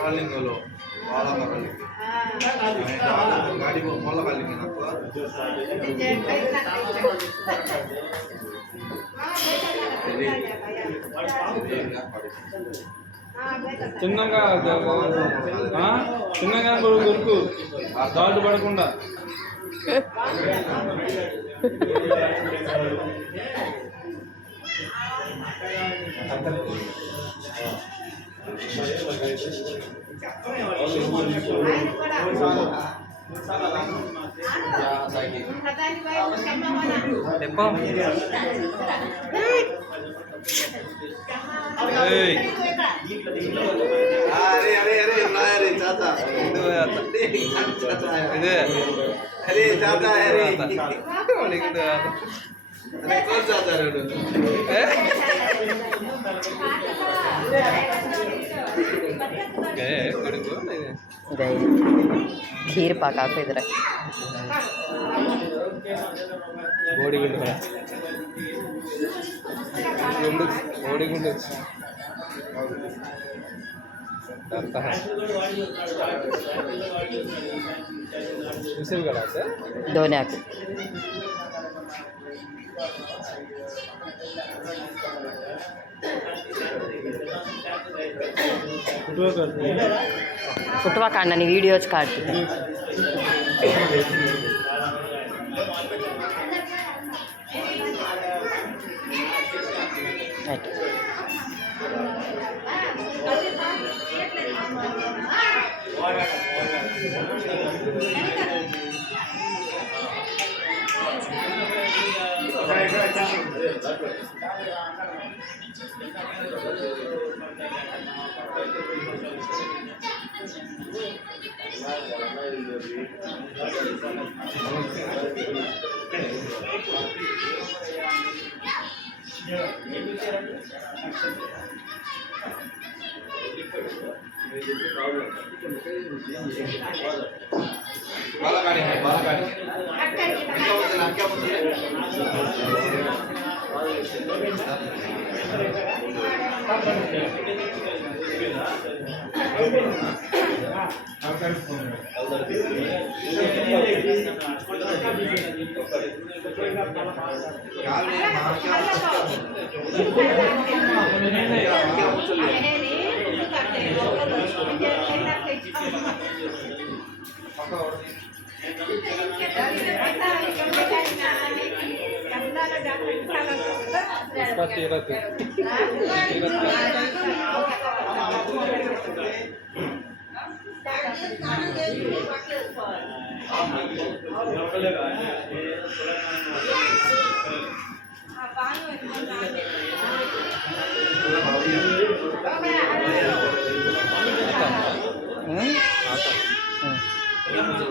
మరలింగలో బాల మరలింగ గాడి మొల్ల కలింగ నాకు చిన్నగా చిన్నగా కొడుకు దాటు పడకుండా अरे अरे अरे अरे चाचा अरे चाचा अरे कौन चाचा खीर पका पे इधर ఓడిగుండు ఓడిగుండు చూసేవి కదా సార్ दोन्याक फुटवा काढना नी वीडियोज काढते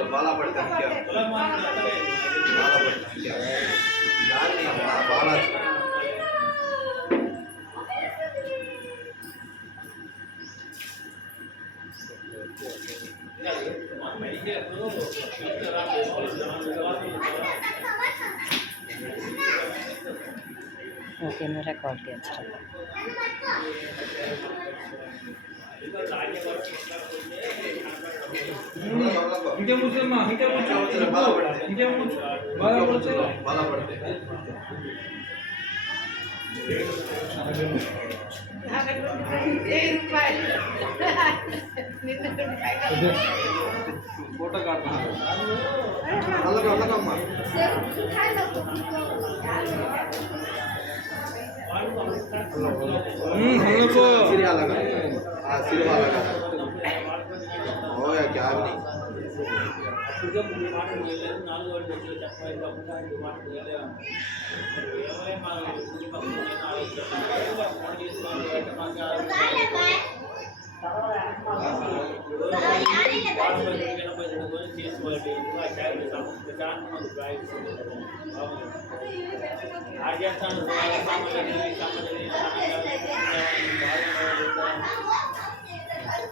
बाला पड़ता है क्या बाला पड़ता है क्या दाल नहीं बाला ओके मैं रिकॉर्ड किया अच्छा इंके मुझे मां इंके मुझे बाला पड़ते बाला पड़ते फोटो काटना अलग अलग अम्मा हमको सिर अलग हां सिर अलग हो या क्या नहीं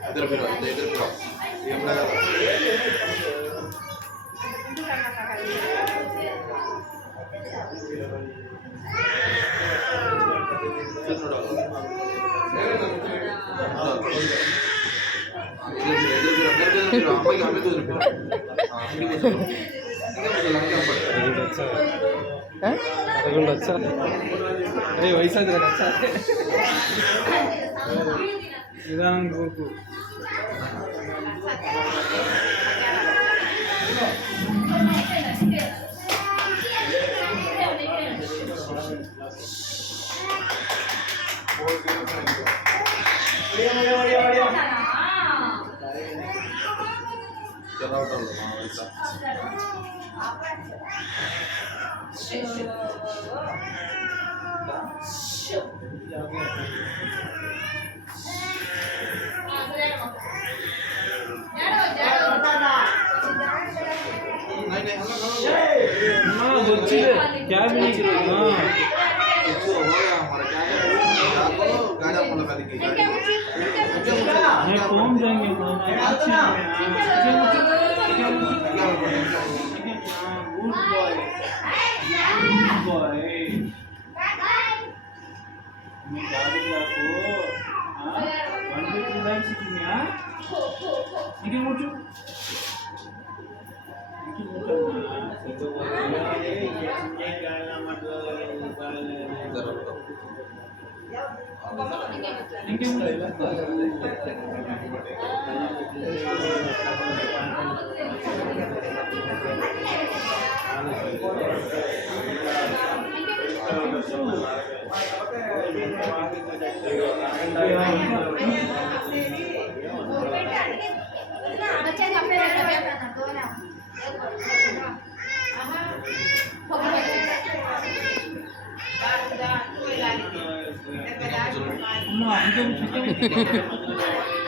इधर फिर ये लगा అమ్మాయికి అమ్మాయి కుదిరిపో అంగి ముసలు అరగుండు వచ్చా అరే వయసు అది వచ్చా నిదానం కూకు జరగటంలో మా వయసు बच्ची क्या भी नहीं हाँ मैं कौन जाएंगे अम्मा